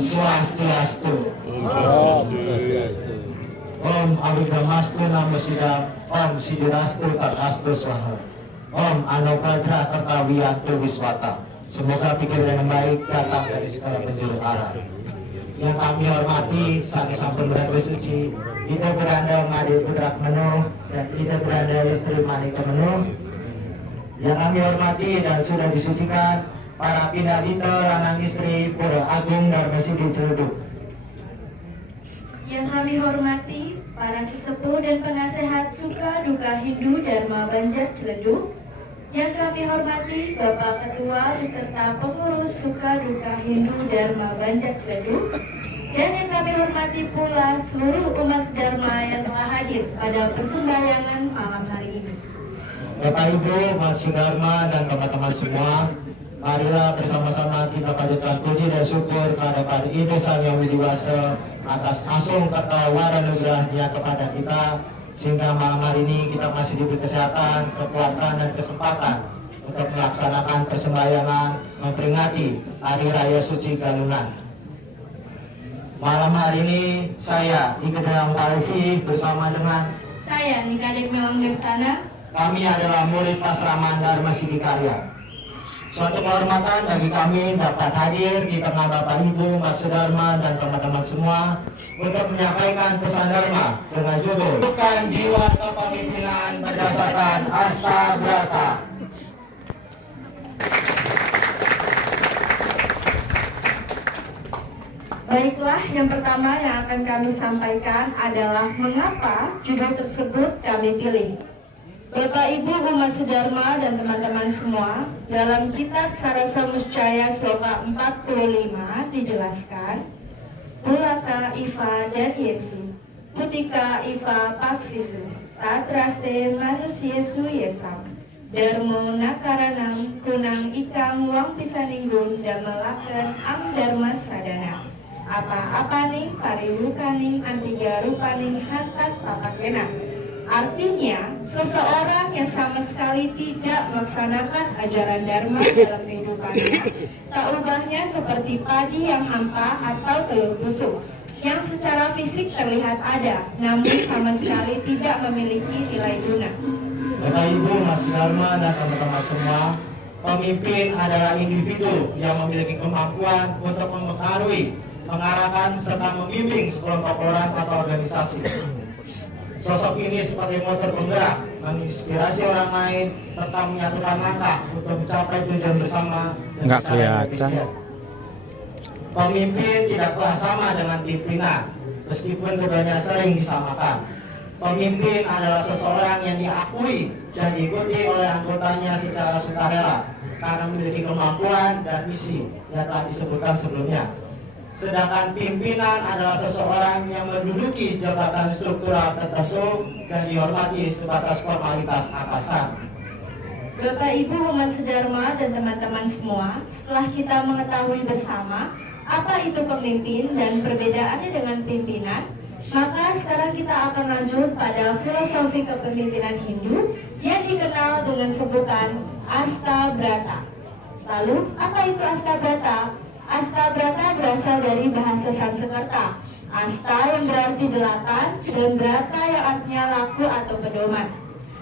Swastiastu. Om Swastiastu. Om Abhidhammastu Namo Siddham. Om Siddhirastu Tatastu Swaha. Om Anubhadra Kartawiyantu Wiswata. Semoga pikiran yang baik datang dari segala penjuru arah. Yang kami hormati sang sampun berada suci, Ida Beranda Made Putra Kemenuh dan Ida Beranda Istri Mani Kemenuh. Yang kami hormati dan sudah disucikan para pindadita lanang istri Pura Agung Dharmasidi Ciledug. Yang kami hormati para sesepuh dan penasehat Suka Duka Hindu Dharma Banjar Ciledug. Yang kami hormati Bapak Ketua beserta pengurus Suka Duka Hindu Dharma Banjar Ciledug. Dan yang kami hormati pula seluruh umat Dharma yang telah hadir pada persembahyangan malam hari ini. Bapak Ibu, Mas Dharma dan teman-teman semua, marilah bersama-sama kita panjatkan puji dan syukur kehadirat Ida Sang Yang Widiwasa atas asung ketawaran nugrahnya kepada kita, sehingga malam hari ini kita masih diberi kesehatan, kekuatan dan kesempatan untuk melaksanakan persembahyangan memperingati Hari Raya Suci Galunan. Malam hari ini saya Ika Dayang Palevi bersama dengan Saya Nikadek Melang Deftana. kami adalah murid Pasraman Dharma Sidikarya. Suatu kehormatan bagi kami dapat hadir di tengah Bapak Ibu, Mas Dharma dan teman-teman semua untuk menyampaikan pesan Dharma dengan judul Bukan Jiwa Kepemimpinan Berdasarkan Asta Brata. Baiklah, yang pertama yang akan kami sampaikan adalah mengapa judul tersebut kami pilih. Bapak Ibu umat sedharma dan teman-teman semua, dalam kitab Sarasa Muscaya sloka 45 dijelaskan, Bulaka Iva dan Yesu, Putika Iva Paksisu, Tatraste Manusyesu Yesam, Darmo Nakaranam Kunang Ikang Wang Pisaninggun Damelaken Am Dharma Sadana. Apa-apa ning pariwukaning antiga rupaning hantat papakena. Artinya, seseorang yang sama sekali tidak melaksanakan ajaran Dharma dalam kehidupannya, tak ubahnya seperti padi yang hampa atau telur busuk, yang secara fisik terlihat ada, namun sama sekali tidak memiliki nilai guna. Bapak Ibu, Mas Dharma dan teman-teman semua, pemimpin adalah individu yang memiliki kemampuan untuk mempengaruhi, mengarahkan serta membimbing sekelompok orang atau organisasi. Sosok ini seperti motor penggerak, menginspirasi orang lain serta menyatukan langkah untuk mencapai tujuan bersama. Nggak kelihatan. Pemimpin tidaklah sama dengan pimpinan, meskipun keduanya sering disamakan. Pemimpin adalah seseorang yang diakui dan diikuti oleh anggotanya secara sukarela karena memiliki kemampuan dan misi yang telah disebutkan sebelumnya. Sedangkan pimpinan adalah seseorang yang menduduki jabatan struktural tertentu dan dihormati sebatas formalitas atasan. Bapak Ibu umat sedharma dan teman-teman semua, setelah kita mengetahui bersama apa itu pemimpin dan perbedaannya dengan pimpinan, maka sekarang kita akan lanjut pada filosofi kepemimpinan Hindu yang dikenal dengan sebutan Asta Brata. Lalu, apa itu Asta Brata? Asta Brata berasal dari bahasa Sanskerta. Asta yang berarti 8 dan Brata yang artinya laku atau pedoman.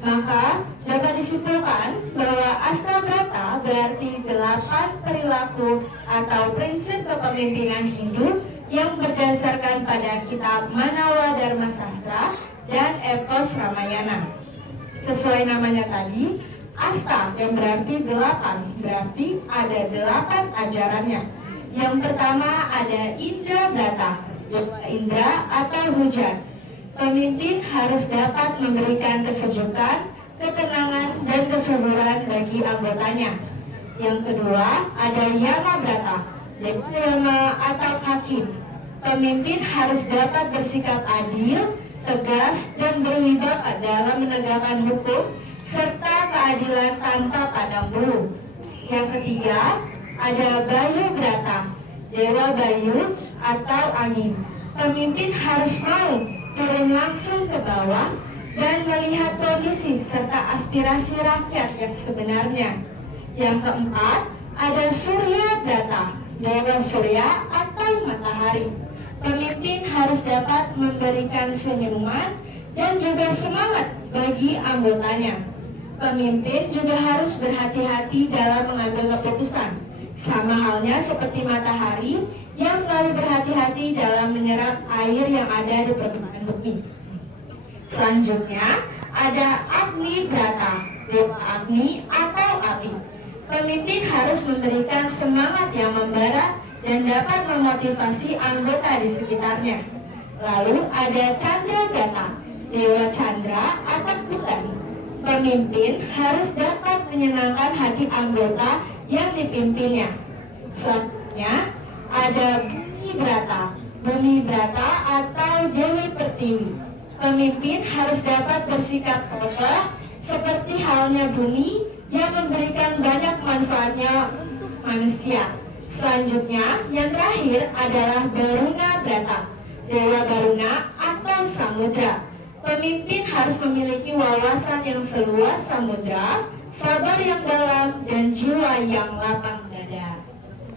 Maka dapat disimpulkan bahwa Asta Brata berarti 8 perilaku atau prinsip kepemimpinan Hindu yang berdasarkan pada kitab Manawa Dharma Sastra dan Epos Ramayana. Sesuai namanya tadi, Asta yang berarti 8 berarti ada 8 ajarannya. Yang pertama ada Indra Brata, Indra atau hujan. Pemimpin harus dapat memberikan kesejukan, ketenangan, dan kesuburan bagi anggotanya. Yang kedua ada Yama Brata, Yama atau hakim. Pemimpin harus dapat bersikap adil, tegas, dan berwibawa dalam menegakkan hukum serta keadilan tanpa pandang bulu. Yang ketiga ada Bayu Brata, Dewa Bayu atau angin. Pemimpin harus mau turun langsung ke bawah dan melihat kondisi serta aspirasi rakyat yang sebenarnya. Yang keempat ada Surya Brata, Dewa Surya atau atau matahari. Pemimpin harus dapat memberikan senyuman dan juga semangat bagi anggotanya. Pemimpin juga harus berhati-hati dalam mengambil keputusan, sama halnya seperti matahari yang selalu berhati-hati dalam menyerap air yang ada di permukaan bumi. Selanjutnya ada Agni Brata, dewa Agni atau api. Pemimpin harus memberikan semangat yang membara dan dapat memotivasi anggota di sekitarnya. Lalu ada Chandra Gata, dewa Chandra atau bulan. Pemimpin harus dapat menyenangkan hati anggota yang dipimpinnya. Selanjutnya ada Bumi Brata atau Dewi Pertiwi. Pemimpin harus dapat bersikap kokoh seperti halnya bumi yang memberikan banyak manfaatnya untuk manusia. Selanjutnya, yang terakhir adalah Baruna Brata, dewa Baruna atau samudra. Pemimpin harus memiliki wawasan yang seluas samudra, sabar yang dalam, dan jiwa yang lapang dada.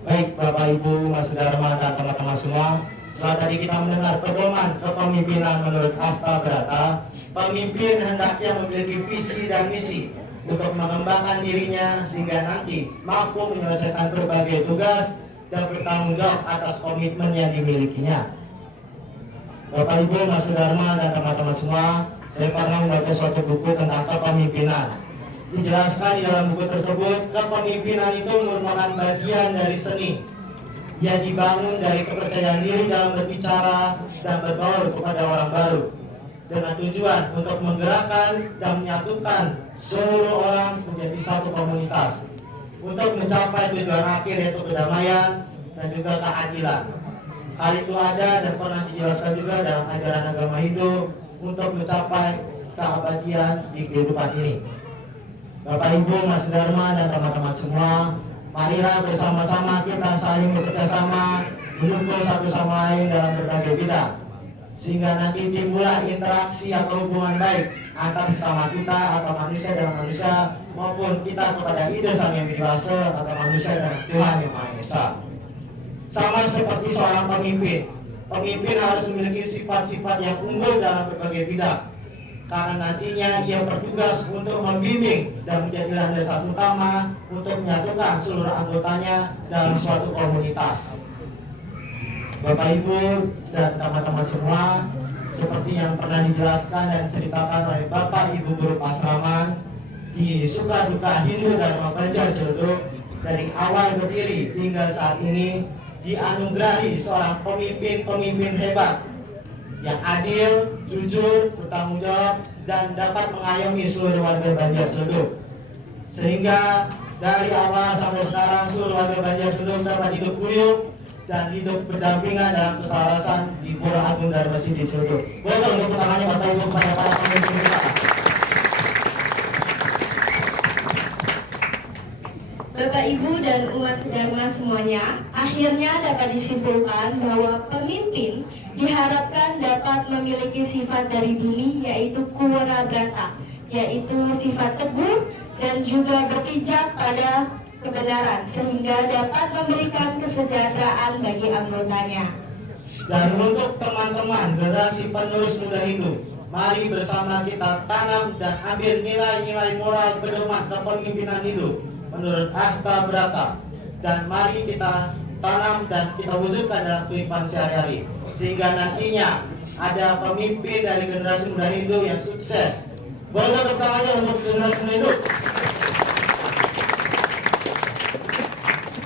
Baik Bapak Ibu, Mas Dharma dan teman-teman semua, setelah tadi kita mendengar pedoman kepemimpinan menurut Asta Brata, pemimpin hendaknya memiliki visi dan misi untuk mengembangkan dirinya sehingga nanti mampu menyelesaikan berbagai tugas dan bertanggung jawab atas komitmen yang dimilikinya. Bapak Ibu, Mas Dharma dan teman-teman semua, saya pernah membaca suatu buku tentang kepemimpinan. Dijelaskan di dalam buku tersebut, kepemimpinan itu merupakan bagian dari seni yang dibangun dari kepercayaan diri dalam berbicara dan berbaur kepada orang baru, dengan tujuan untuk menggerakkan dan menyatukan seluruh orang menjadi satu komunitas untuk mencapai tujuan akhir, yaitu kedamaian dan juga keadilan. Hal itu ada dan pernah dijelaskan juga dalam ajaran agama Hindu untuk mencapai keabadian di kehidupan ini. Bapak Ibu, Mas Dharma dan teman-teman semua, marilah bersama-sama kita saling bekerjasama, mendukung satu sama lain dalam berbagai bidang, sehingga nanti timbullah interaksi atau hubungan baik antar sesama kita atau manusia dengan manusia, maupun kita kepada ide Sang Yang Widi Wasa atau manusia dan Tuhan Yang Maha Esa. Sama seperti seorang pemimpin, pemimpin harus memiliki sifat-sifat yang unggul dalam berbagai bidang, karena nantinya ia bertugas untuk membimbing dan menjadi landasan utama untuk menyatukan seluruh anggotanya dalam suatu komunitas. Bapak Ibu dan teman-teman semua, seperti yang pernah dijelaskan dan diceritakan oleh Bapak Ibu Guru Pasraman di Suka Duka Hindu Dharma Banjar Ciledug, dari awal berdiri hingga saat ini dianugerahi seorang pemimpin hebat yang adil, jujur, bertanggung jawab, dan dapat mengayomi seluruh warga Banjar Ciledug. Sehingga dari awal sampai sekarang seluruh warga Banjar Ciledug dapat hidup guyup dan hidup berdampingan dalam keselarasan di Pura Agung Dharma Siddhi Ciledug. Boleh dong tepuk tangannya Bapak Ibu kepada para pemimpin kita. Bapak Ibu dan umat sedharma semuanya, akhirnya dapat disimpulkan bahwa pemimpin diharapkan dapat memiliki sifat dari bumi, yaitu Kuwara Brata, yaitu sifat teguh dan juga berpijak pada kebenaran, sehingga dapat memberikan kesejahteraan bagi anggotanya. Dan untuk teman-teman generasi penerus muda Hindu, mari bersama kita tanam dan ambil nilai-nilai moral pedoman kepemimpinan Hindu menurut Asta Brata, dan mari kita tanam dan kita wujudkan dalam kehidupan sehari-hari, sehingga nantinya ada pemimpin dari generasi muda Hindu yang sukses. Boleh tepuk tangannya untuk generasi muda Hindu.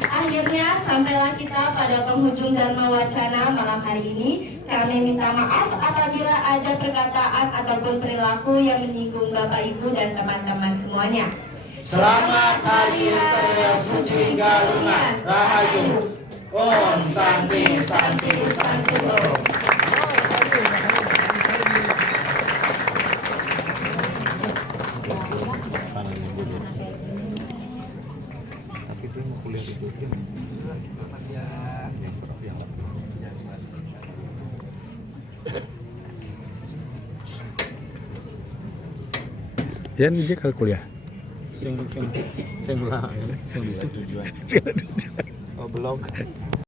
Akhirnya sampailah kita pada penghujung Dharma Wacana malam hari ini. Kami minta maaf apabila ada perkataan ataupun perilaku yang menyinggung Bapak Ibu dan teman-teman semuanya. Selamat Hari Raya Suci Galungan Rahayu. Om Santi Santi Santi Om. Tapi dia mau kuliah di Jogja. Yan dia kalau kuliah. Sing lah, sing tujuan. Oh, blog.